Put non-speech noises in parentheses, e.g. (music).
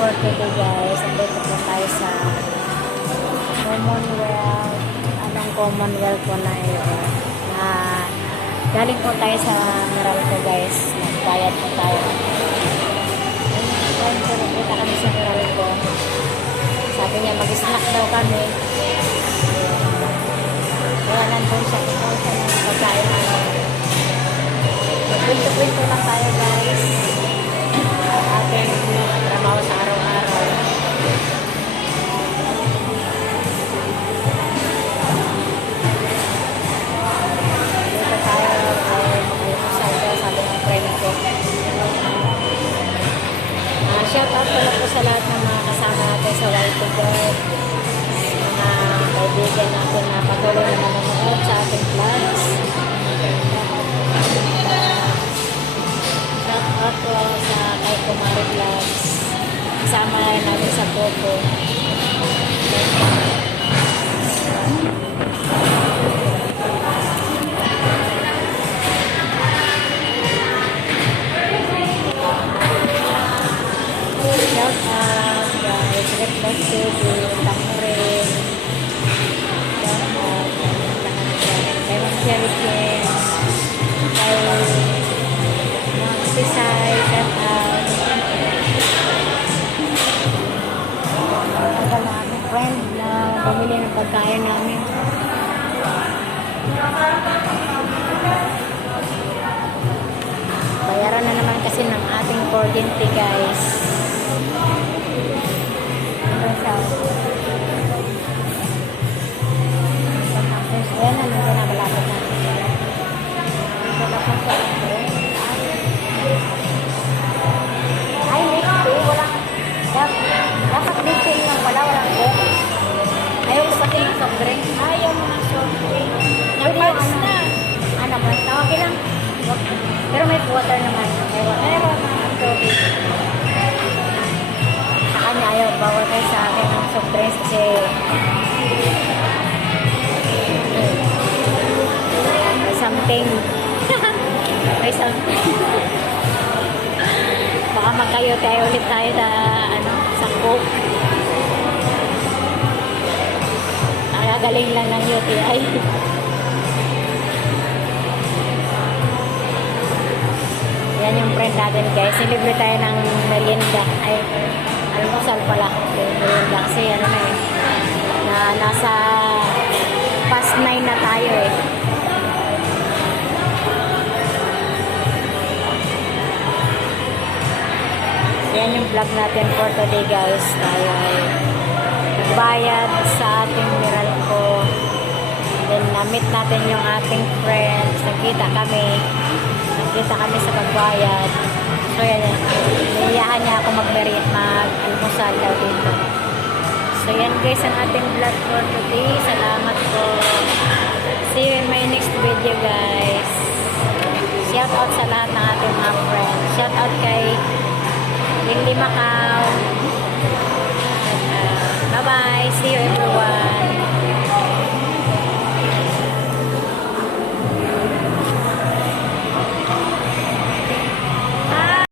for today guys. Nandito po tayo sa Commonwealth. Anong Commonwealth po na ito? Na ah, galing po tayo sa Meralco guys. Nagbayad po tayo. Ngayon po nagpunta kami sa Meralco. Sabi niya mag-snack daw kami. Wala nandun siya. Ito siya ng pagkain. Nagpunto-punto lang tayo guys. Sa White Girl. Mga kaibigan natin na patuloy na nanonood sa ating vlogs. Shout out po sa kay Kumari Vlogs. Kasama rin namin sa Popo. Shout friend na bumili ng pagkain namin. Bayaran na naman kasi ng ating guys. Ano siya? Tapos, ayan na, nandun na, malapit na. Nandun na po siya. Nag-pass na. Ano ba? Okay lang. Pero may water naman. May water. Meron naman tubig. Sa kanya ayaw. Bawal kayo sa akin ng soft drinks kasi may something. (laughs) may something. (laughs) Baka magkayo tayo ulit tayo sa ano, sa Nakagaling lang ng UTI. Yan yung friend natin guys. Nilibre tayo ng merienda. Ay, almusal pala. Merienda kasi ano na eh. Na nasa past 9 na tayo eh. Yan yung vlog natin for today guys. Tayo ay nagbayad sa ating Meralco. Na-meet natin yung ating friends. Nagkita kami. Nagkita kami sa pagbayad. So yan, niyayahan niya ako mag-meri, mag-almusal daw dito. So yan guys ang ating vlog for today. Salamat po. See you in my next video guys. Shout out sa lahat ng ating mga friends. Shout out kay Lindy Macau. Uh, bye bye. See you everyone.